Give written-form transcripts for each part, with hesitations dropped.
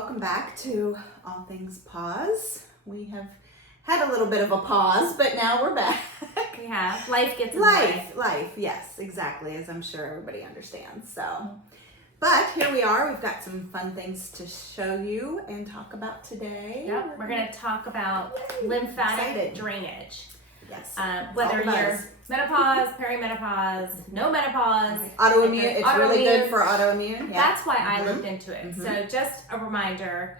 welcome back to All Things Pause. We have had a little bit of a pause, but now we're back. We have. Life gets in the way. Life, yes, exactly, as I'm sure everybody understands. But here we are. We've got some fun things to show you and talk about today. Yep, we're going to talk about lymphatic drainage. Yes. Whether you're menopause, perimenopause, no menopause. Autoimmune, it's really good for autoimmune. Yeah. That's why I looked into it. So just a reminder,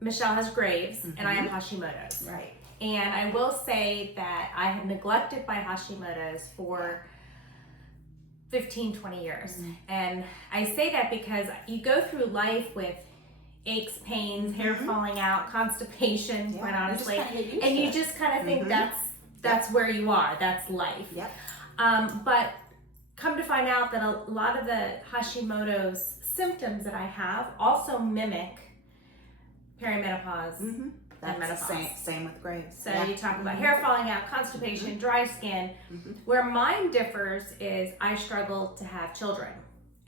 Michelle has Graves and I have Hashimoto's. Right. And I will say that I have neglected my Hashimoto's for 15, 20 years. And I say that because you go through life with aches, pains, hair falling out, constipation, quite honestly. And you just kind of think that's where you are. That's life. Yep. But come to find out that a lot of the Hashimoto's symptoms that I have also mimic perimenopause and menopause. Same with Graves. So you talk about hair falling out, constipation, dry skin. Where mine differs is I struggle to have children.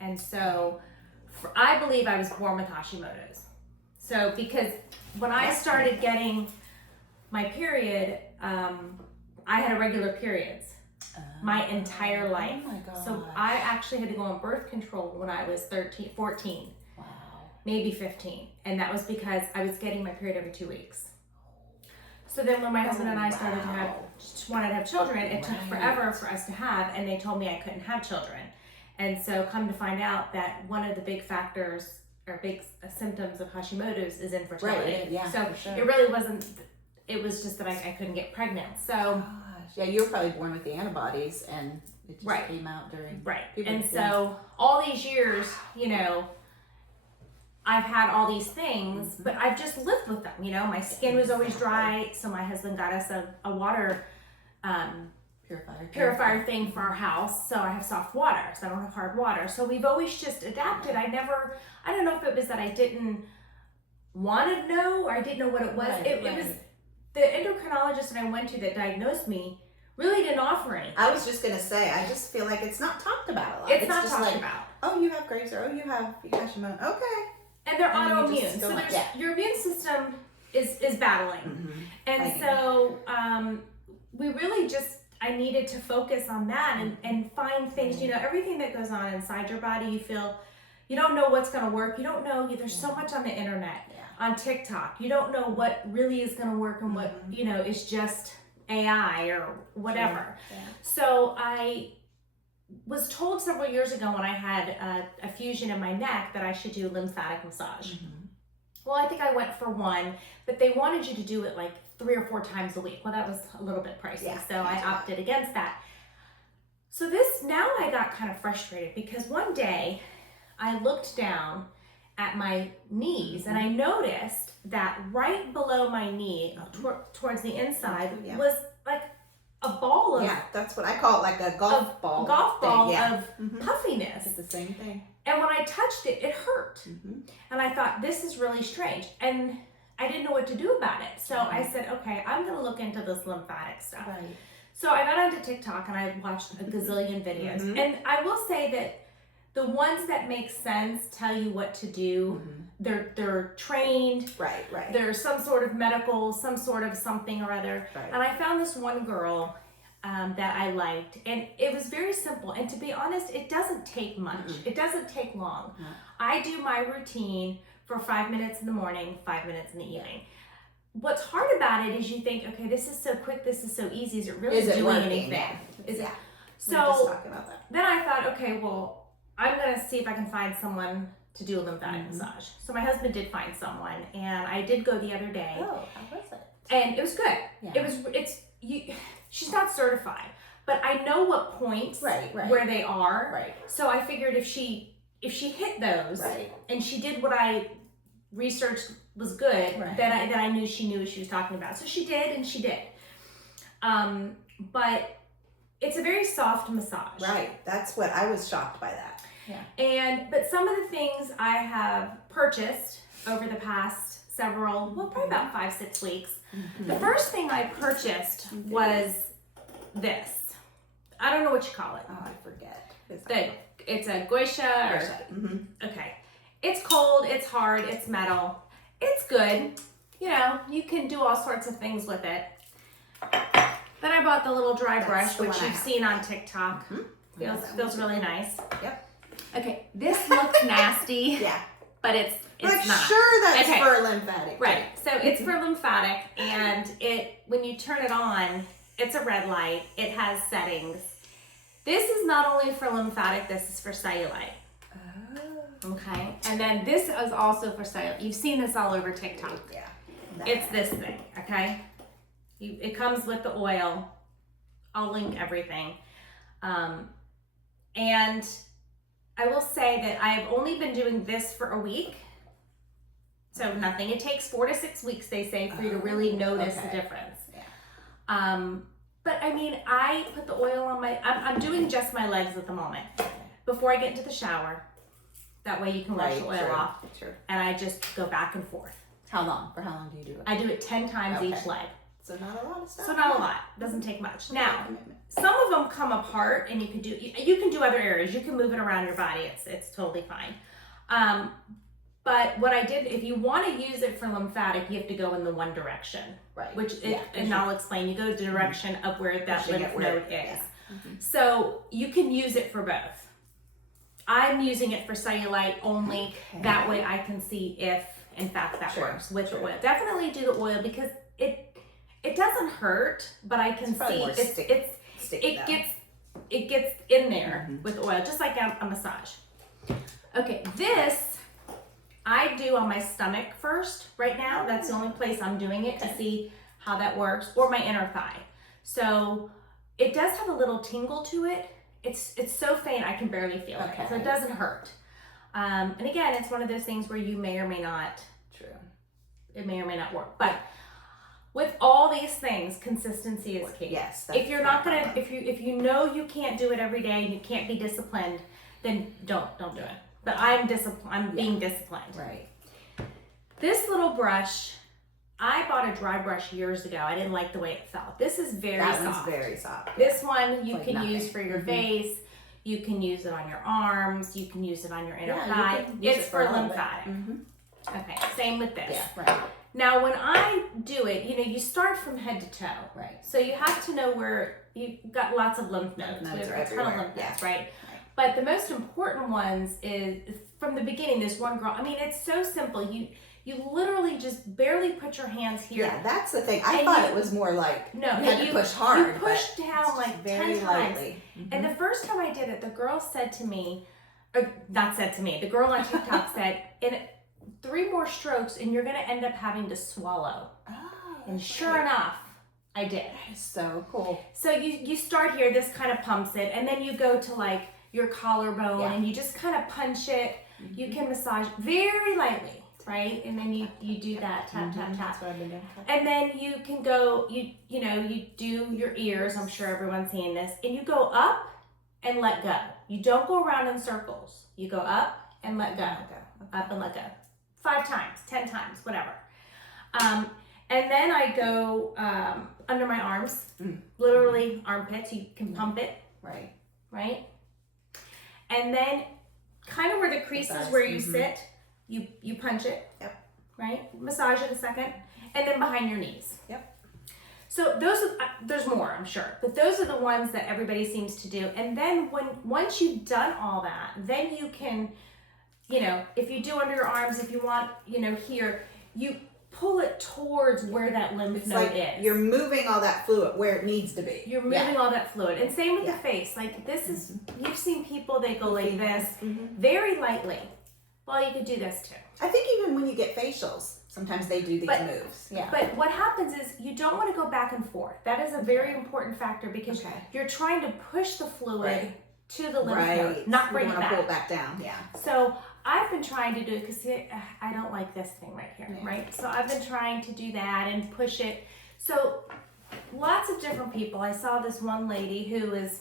And so I believe I was born with Hashimoto's. So because when I started getting my period, I had irregular periods my entire life. Oh my gosh. So I actually had to go on birth control when I was 14. Wow. Maybe 15. And that was because I was getting my period every 2 weeks. So then when my husband and I started wanted to have children, it took forever for us to have, and they told me I couldn't have children. And so come to find out that one of the big factors or big symptoms of Hashimoto's is infertility. Right, yeah, so for sure. it really wasn't, it was just that I couldn't get pregnant. So yeah, you were probably born with the antibodies and it just came out during puberty. And so all these years, you know, I've had all these things, but I've just lived with them. You know, my skin was always dry, so my husband got us a water purifier thing for our house. So I have soft water, so I don't have hard water. So we've always just adapted. I don't know if it was that I didn't want to know or I didn't know what it was. It was the endocrinologist that I went to that diagnosed me really didn't offer anything. I was just gonna say, I just feel like it's not talked about a lot. It's not just talked about. Oh, you have Graves, or oh, you have Hashimoto. Okay. And they're autoimmune, so your immune system is battling. And so we really I needed to focus on that and find things, you know, everything that goes on inside your body, you feel, you don't know what's gonna work, you don't know, there's so much on the internet, on TikTok, you don't know what really is gonna work and what, you know, is just AI or whatever. So I was told several years ago when I had a fusion in my neck that I should do lymphatic massage. Well, I think I went for one, but they wanted you to do it like 3 or 4 times a week. Well, that was a little bit pricey, so I opted against that. So now I got kind of frustrated because one day I looked down at my knees and I noticed that right below my knee, towards the inside, was like a ball of that's what I call it, like a golf ball of puffiness. It's the same thing. And when I touched it, it hurt. And I thought, this is really strange. And I didn't know what to do about it. So I said, okay, I'm gonna look into this lymphatic stuff. So I got onto TikTok and I watched a gazillion videos. And I will say that the ones that make sense tell you what to do. They're trained. There's some sort of medical, some sort of something or other. And I found this one girl that I liked, and it was very simple. And to be honest, it doesn't take much. It doesn't take long. I do my routine for 5 minutes in the morning, 5 minutes in the evening. What's hard about it is you think, okay, this is so quick, this is so easy. Is it really doing anything? So then I thought, okay, well, I'm gonna see if I can find someone to do a lymphatic massage. So my husband did find someone, and I did go the other day. Oh, how was it? And it was good. She's not certified, but I know what points where they are. So I figured if she hit those and she did what I researched was good, then I knew she knew what she was talking about. So she did, and she did. But it's a very soft massage. That's what I was shocked by that. But some of the things I have purchased over the past probably about 5-6 weeks. The first thing I purchased was this. I don't know what you call it. Oh, I forget. It's a geisha. Okay. It's cold, it's hard, it's metal. It's good. You know, you can do all sorts of things with it. Then I bought the little dry brush, which you've seen on TikTok. Feels really nice. Yep. Okay, this looks nasty. Yeah. But it's not. Sure that's for lymphatic. Right. So it's for lymphatic, and when you turn it on, it's a red light. It has settings. This is not only for lymphatic, this is for cellulite. Oh. Okay. And then this is also for cellulite. You've seen this all over TikTok. Yeah. It's this thing, okay? It comes with the oil. I'll link everything. And I will say that I have only been doing this for a week. So nothing. It takes 4 to 6 weeks, they say, for you to really notice the difference. Yeah. But I mean, I put the oil on I'm doing just my legs at the moment. Before I get into the shower. That way you can wash the oil off. Sure. And I just go back and forth. How long? For how long do you do it? I do it 10 times each leg. So not a lot of stuff. So not a lot. Doesn't take much. Now, some of them come apart, and you can do other areas. You can move it around your body. It's totally fine. But what I did, if you want to use it for lymphatic, you have to go in the one direction. Right. And I'll explain. You go the direction of where that lymph node is. Yeah. So you can use it for both. I'm using it for cellulite only. Okay. That way I can see if, in fact, that works with the oil. Definitely do the oil because it doesn't hurt, but I can see it gets in there with oil, just like a massage. Okay, this I do on my stomach first right now. That's the only place I'm doing it to see how that works, or my inner thigh. So it does have a little tingle to it. It's so faint I can barely feel it, so it doesn't hurt. And again, it's one of those things where you may or may not. True. It may or may not work, but with all these things, consistency is key. Yes. If you're not gonna, if you know you can't do it every day and you can't be disciplined, then don't do it. But I'm being disciplined. Right. This little brush, I bought a dry brush years ago. I didn't like the way it felt. This is very soft. That one's very soft. This one you can use for your face. You can use it on your arms. You can use it on your inner thigh. It's for lymphatic. Okay. Same with this. Yeah. Right. Now, when I do it, you start from head to toe. Right. So you have to know where you've got lots of lymph nodes. We have a ton of lymph nodes, right? But the most important ones is from the beginning. This one girl. I mean, it's so simple. You literally just barely put your hands here. Yeah, that's the thing. I thought it was more like you had to push hard. You push down like 10 times. And the first time I did it, the girl said to me, or not said to me, the girl on TikTok said, in 3 more strokes and you're going to end up having to swallow. Oh, and sure enough, I did. That is so cool. So you start here, this kind of pumps it, and then you go to like your collarbone and you just kind of punch it. You can massage very lightly. Right, and then you do that tap tap tap. That's what I've been doing. And then you can go you do your ears. I'm sure everyone's seeing this, and you go up and let go. You don't go around in circles. You go up and let go. Up and let go. 5 times, 10 times, whatever. And then I go under my arms, literally armpits. You can pump it. Right. And then kind of where the crease is, where you sit. You punch it, right? Massage it a second, and then behind your knees. So there's more, I'm sure, but those are the ones that everybody seems to do. And then once you've done all that, then you can, if you do under your arms, if you want, here, you pull it towards where that lymph node is. You're moving all that fluid where it needs to be. You're moving all that fluid. And same with the face. Like this is, you've seen people, they go like this, very lightly. Well, you could do this too. I think even when you get facials, sometimes they do these moves. Yeah. But what happens is you don't want to go back and forth. That is a very important factor because you're trying to push the fluid to the lymph node, not bring it back. Pull it back down. Yeah. So I've been trying to do it because I don't like this thing right here, right? So I've been trying to do that and push it. So lots of different people. I saw this one lady who is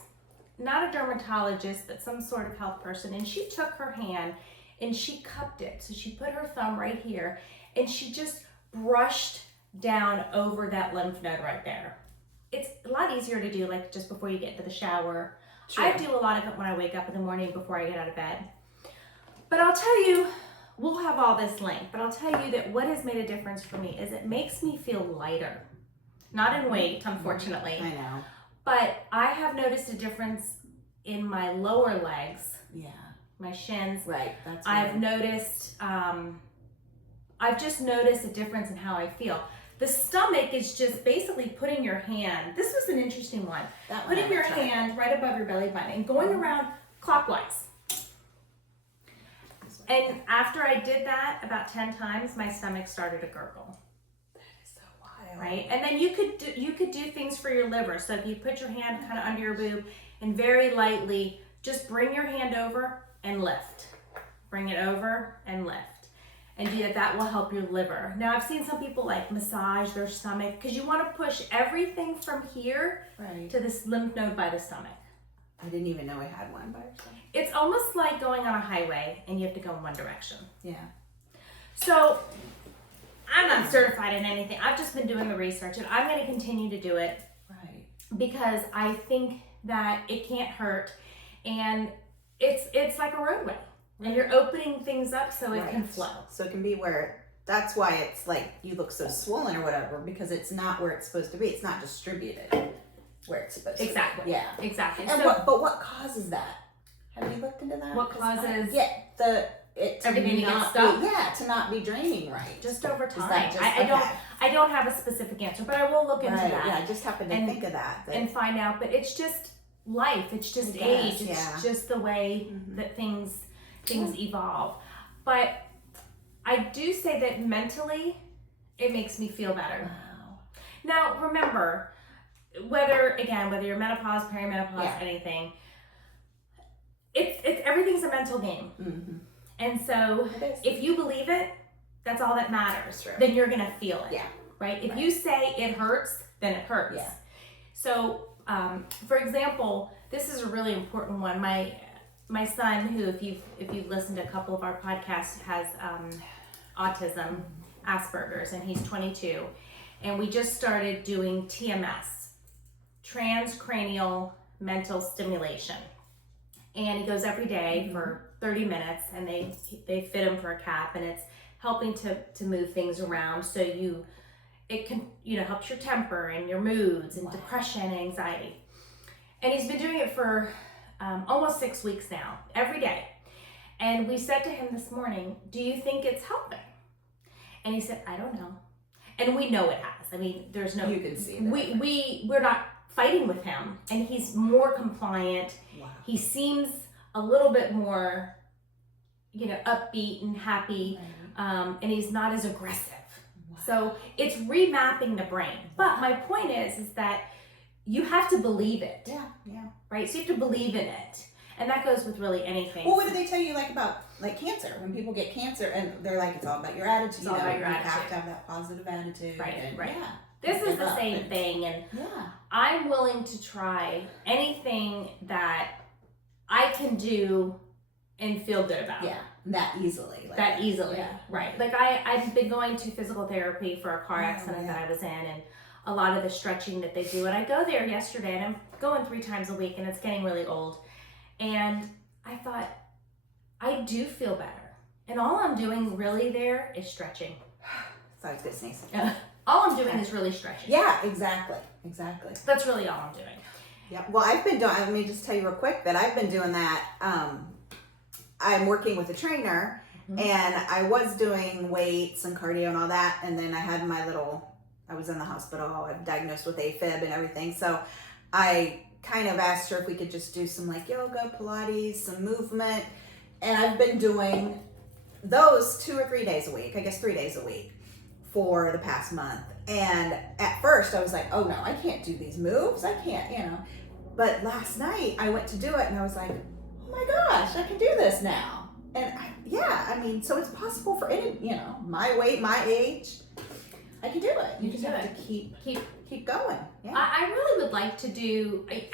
not a dermatologist, but some sort of health person, and she took her hand and she cupped it. So she put her thumb right here and she just brushed down over that lymph node right there. It's a lot easier to do like just before you get into the shower. True. I do a lot of it when I wake up in the morning before I get out of bed. But I'll tell you, we'll have all this link, but I'll tell you that what has made a difference for me is it makes me feel lighter. Not in weight, unfortunately. I know. But I have noticed a difference in my lower legs. Yeah. My shins. Right. That's I've noticed, I've just noticed a difference in how I feel. The stomach is just basically putting your hand, this was an interesting one, putting your hand right above your belly button and going around clockwise. And after I did that about 10 times, my stomach started to gurgle. That is so wild. Right? And then you could do things for your liver. So if you put your hand kind of under your boob and very lightly, just bring your hand over and lift. Bring it over and lift. And do that. That will help your liver. Now, I've seen some people like massage their stomach because you want to push everything from here to this lymph node by the stomach. I didn't even know I had one by yourself. It's almost like going on a highway and you have to go in one direction. Yeah. So I'm not certified in anything. I've just been doing the research and I'm going to continue to do it. Right. Because I think that it can't hurt and it's like a roadway and you're opening things up so it can flow. So it can be where, that's why it's like you look so swollen or whatever, because it's not where it's supposed to be. It's not distributed where it's supposed to be. Exactly. Yeah. Exactly. And so, but what causes that? Have you looked into that? What causes? Everything to get stuck? To not be draining right. Just over time. I don't have a specific answer, but I will look into that. Yeah, I just happened to think of that. And find out, but it's just life. It's just age. It's just the way that things evolve. But I do say that mentally, it makes me feel better. Wow. Now, remember, whether you're menopause, perimenopause, anything, it's everything's a mental game. Mm-hmm. And so if you believe it, that's all that matters. True. Then you're gonna feel it. Yeah. Right? If you say it hurts, then it hurts. Yeah. So, for example, this is a really important one. My son, who if you've listened to a couple of our podcasts, has autism, Asperger's, and he's 22. And we just started doing TMS, transcranial mental stimulation. And he goes every day for 30 minutes, and they fit him for a cap, and it's helping to move things around so it can helps your temper and your moods and depression and anxiety. And he's been doing it for almost 6 weeks now, every day. And we said to him this morning, do you think it's helping? And he said, I don't know. And we know it has. I mean, there's no, you can see that. We're not fighting with him, and he's more compliant. Wow. He seems a little bit more, upbeat and happy, and he's not as aggressive. Wow. So it's remapping the brain. But my point is that you have to believe it. Yeah. Right? So you have to believe in it. And that goes with really anything. Well, what do they tell you about cancer? When people get cancer and they're like, it's all about your attitude. It's all about your attitude. You have to have that positive attitude. Right. Yeah. This is the same thing. And I'm willing to try anything that I can do and feel good about. Yeah. That easily. Yeah. Right. Like I've been going to physical therapy for a car accident that I was in, and a lot of the stretching that they do. And I go there yesterday, and I'm going 3 times a week, and it's getting really old. And I thought, I do feel better. And all I'm doing really there is stretching. So I was going to say something. All I'm doing is really stretching. Yeah, exactly. That's really all I'm doing. Yeah. Well, I've been doing, let me just tell you real quick that I've been doing that. I'm working with a trainer, and I was doing weights and cardio and all that. And then I had I was in the hospital. I was diagnosed with AFib and everything. So I kind of asked her if we could just do some yoga, Pilates, some movement. And I've been doing those 2 or 3 days a week, I guess 3 days a week for the past month. And at first I was like, oh no, I can't do these moves. I can't, But last night I went to do it and I was like, oh my gosh, I can do this now. And so it's possible for any, my weight, my age, I can do it. You just have to keep going. Yeah. I really would like to do, okay.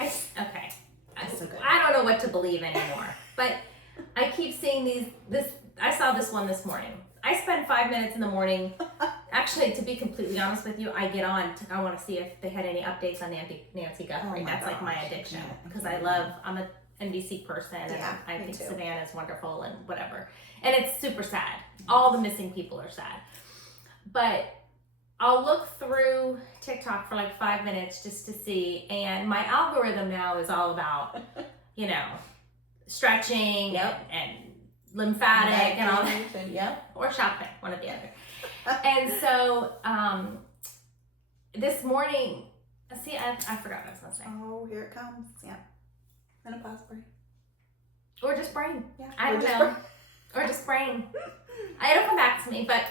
That's so good. I don't know what to believe anymore, but I keep seeing I saw this one this morning. I spend 5 minutes in the morning. Actually, to be completely honest with you, I get on. I want to see if they had any updates on Nancy Guthrie. That's like my addiction because I'm an NBC person, and I think too. Savannah is wonderful and whatever. And it's super sad. All the missing people are sad. But I'll look through TikTok for like 5 minutes just to see, and my algorithm now is all about, you know, stretching and lymphatic and all that, or shopping, one or the other. And so this morning, see, I forgot what I was going to say. Oh, here it comes. Yeah. Menopause brain. Or just brain. Yeah. I don't know. Or just brain. It'll come back to me. But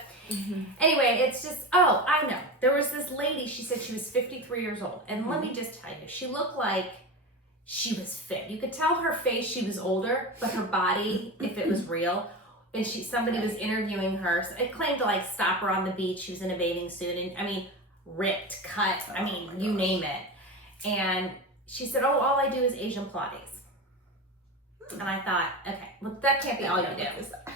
anyway, it's just, oh, I know. There was this lady, she said she was 53 years old. And let me just tell you, she looked like she was fit. You could tell her face she was older, but her body, if it was real, and somebody was interviewing her. So it claimed to like stop her on the beach. She was in a bathing suit, and I mean, ripped, cut. I mean, you name it. And she said, "Oh, all I do is Asian Pilates." And I thought, okay, well, that can't be all you do,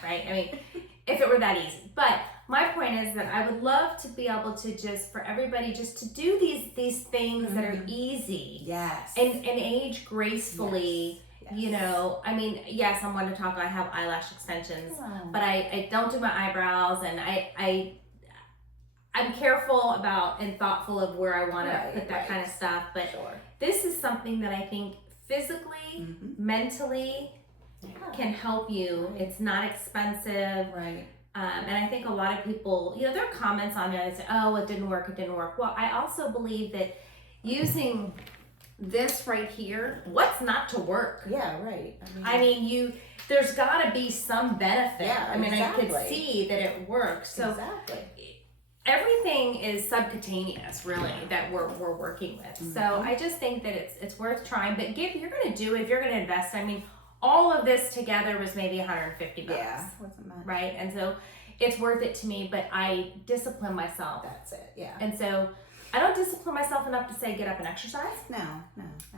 right? I mean, if it were that easy. But my point is that I would love to be able to just, for everybody, just to do these things that are easy. Yes. And age gracefully. Yes. You know, I mean, yes, I'm one to talk. I have eyelash extensions, but I don't do my eyebrows, and I'm careful about and thoughtful of where I want to put that kind of stuff. But this is something that I think physically, mentally can help you. It's not expensive. Right. And I think a lot of people, you know, there are comments on there that say, oh, it didn't work. Well, I also believe that using this right here, what's not to work? Yeah, right. I mean, there's got to be some benefit. Yeah, I mean, I could see that it works. So everything is subcutaneous, really, that we're working with. So I just think that it's worth trying. But if you're going to do it, if you're going to invest, I mean, all of this together was maybe $150. Yeah, wasn't much. Right? And so it's worth it to me, but I discipline myself. That's it, yeah. And so I don't discipline myself enough to say get up and exercise. No.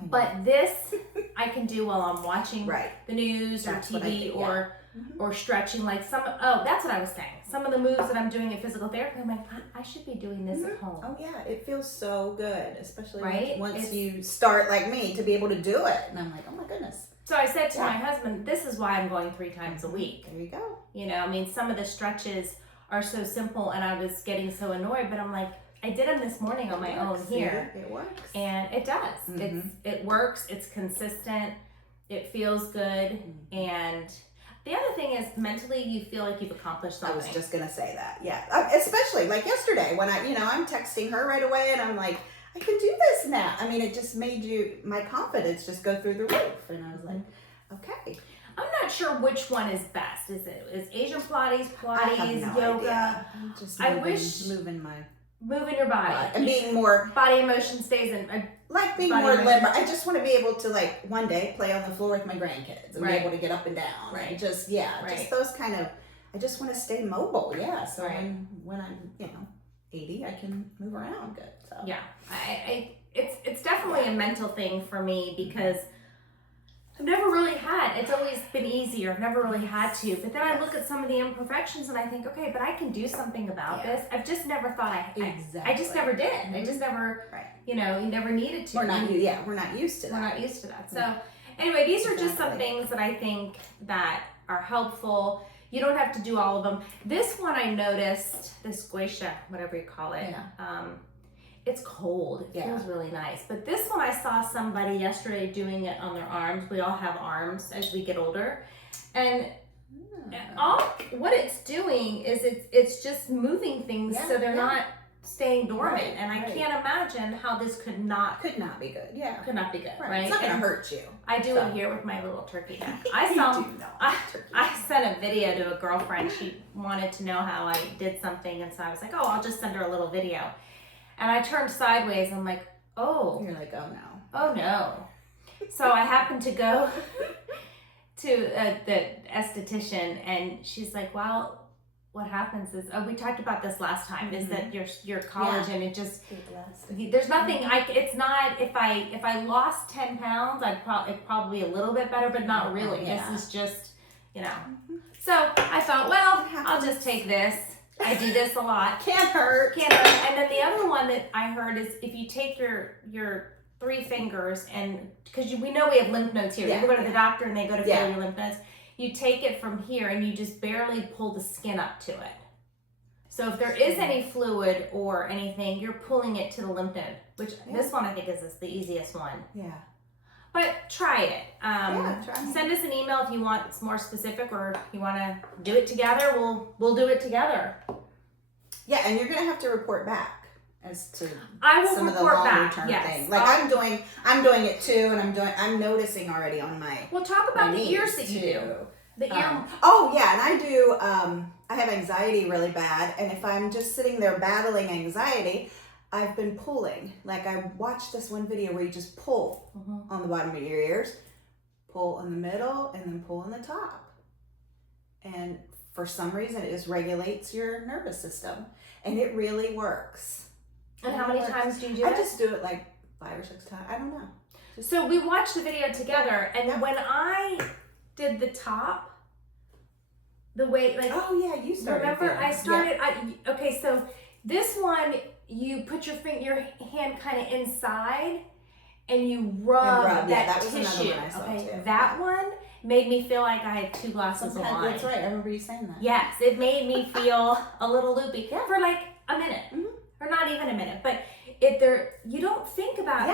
But this I can do while I'm watching the news or That's TV or stretching. Like that's what I was saying. Some of the moves that I'm doing in physical therapy, I'm like, I should be doing this at home. Oh yeah, it feels so good, especially once It's, you start like me to be able to do it. And I'm like, oh my goodness. So I said to my husband, this is why I'm going 3 times a week. There you go. You know, I mean, some of the stretches are so simple, and I was getting so annoyed, but I'm like, I did them this morning on my own here. It works. And it does. It works. It's consistent. It feels good. And the other thing is, mentally, you feel like you've accomplished something. I was just gonna say that. Yeah, especially like yesterday when I'm texting her right away, and I'm like, I can do this now. I mean, it just made my confidence just go through the roof, and I was like, okay. I'm not sure which one is best. Is Asian Pilates, I have no yoga? Idea. I'm just moving your body and being more body emotion stays in. Being more limber. I just want to be able to one day play on the floor with my grandkids and be able to get up and down. Right. And just those kind of. I just want to stay mobile. Yeah. So when I'm 80, I can move around good. So yeah, it's definitely a mental thing for me because I've never really it's always been easier. I've never really had to. But then I look at some of the imperfections and I think, okay, but I can do something about this. I've just never thought I just never did. I just never, you never needed to. We're not used to that. We're not used to that. So anyway, these are just some things that I think that are helpful. You don't have to do all of them. This one I noticed, this guasha, whatever you call it. Yeah. It's cold. It feels really nice. But this one I saw somebody yesterday doing it on their arms. We all have arms as we get older. And what it's doing is it's just moving things so they're not staying dormant. And I can't imagine how this could not be good. Yeah. Could not be good. Right. It's not gonna hurt you. I do it here with my little turkey neck. I sent a video to a girlfriend. She wanted to know how I did something, and so I was like, I'll just send her a little video. And I turned sideways. I'm like, oh. You're like, oh no. Oh no. So I happened to go to the esthetician, and she's like, well, what happens is, we talked about this last time, is that your collagen, it just, there's nothing, it's not, if I lost 10 pounds, it's probably a little bit better, but not really. This is just, So I thought, well, I'll just take this. I do this a lot. Can't hurt. And then the other one that I heard is if you take your 3 fingers, and because we know we have lymph nodes here. Yeah. You go to the doctor and they go to feel your lymph nodes. You take it from here and you just barely pull the skin up to it. So if there is any fluid or anything, you're pulling it to the lymph node, which this one I think is the easiest one. Yeah. But try it. Try it. Send us an email if you want it's more specific, or if you want to do it together. We'll do it together. Yeah, and you're gonna have to report back as to I will some of the report longer back. term Yes. things. Like I'm doing it too, and I'm noticing already on my. Well, talk about my the ears knees, that you too. do. The ear. Oh yeah, and I do. I have anxiety really bad, and if I'm just sitting there battling anxiety, I've been pulling. Like I watched this one video where you just pull on the bottom of your ears, pull in the middle, and then pull on the top. And for some reason, it just regulates your nervous system, and it really works. And how many times do you do I it? just do it like 5 or 6 times. I don't know. So we watched the video together, and when I did the top, the way oh yeah, you started. Remember, I started. Okay, so this one you put your hand kind of inside, and you rub that was tissue. Another one I saw too. That one made me feel like I had 2 glasses of wine. That's right. I remember you saying that. Yes, it made me feel a little loopy for like a minute, or not even a minute. But you don't think about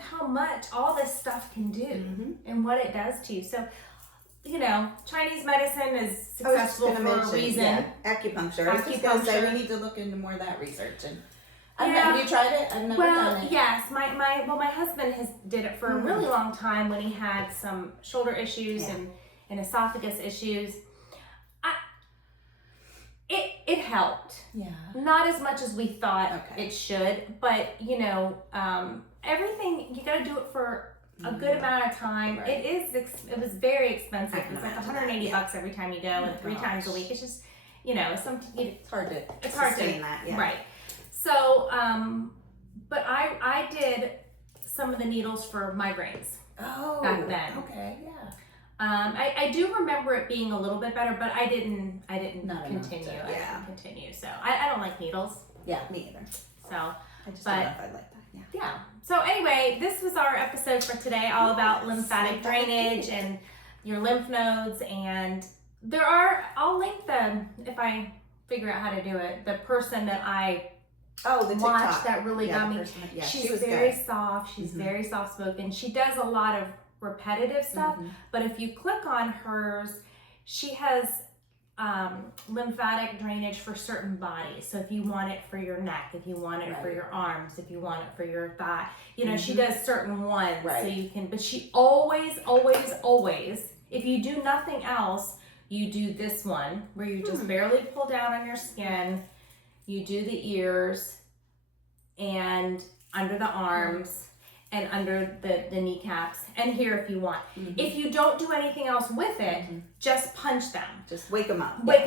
how much all this stuff can do and what it does to you. So, Chinese medicine is successful for a reason. Yeah. Acupuncture. I was just going to say we need to look into more of that research. And have you tried it? I've never done it. Yes. My husband did it for a really long time when he had some shoulder issues and esophagus issues. It helped. Yeah. Not as much as we thought it should, but everything you got to do it for a good amount of time. Right. It was very expensive. It's like $180 every time you go, and 3 times a week. It's just, it's hard to sustain that. Yeah. Right. So, but I did some of the needles for migraines. Oh. Back then. Okay. Yeah. I do remember it being a little bit better, but I didn't continue. I didn't continue. So I don't like needles. Yeah, me either. So I just don't know if I like that. Yeah. So anyway, this was our episode for today, all about lymphatic drainage and your lymph nodes. And I'll link them if I figure out how to do it. The person that I watched that really got me. She's very soft. She's very soft spoken. She does a lot of repetitive stuff, but if you click on hers, she has lymphatic drainage for certain bodies. So if you want it for your neck, if you want it for your arms, if you want it for your thigh, she does certain ones. So you can, but she always, if you do nothing else, you do this one where you just barely pull down on your skin. You do the ears and under the arms and under the kneecaps, and here if you want. If you don't do anything else with it, just punch them. Just wake them up. But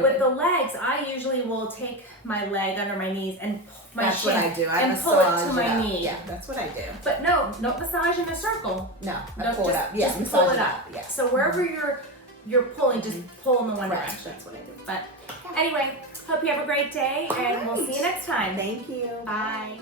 with the legs, I usually will take my leg under my knees and my That's what I do. I and pull it to my up. knee. Yeah, that's what I do. But no massage in a circle. No, pull it up. Yeah, just pull it up. Yeah. So wherever you're pulling, just pull in the one direction. That's what I do. But anyway, hope you have a great day, and we'll see you next time. Thank you. Bye.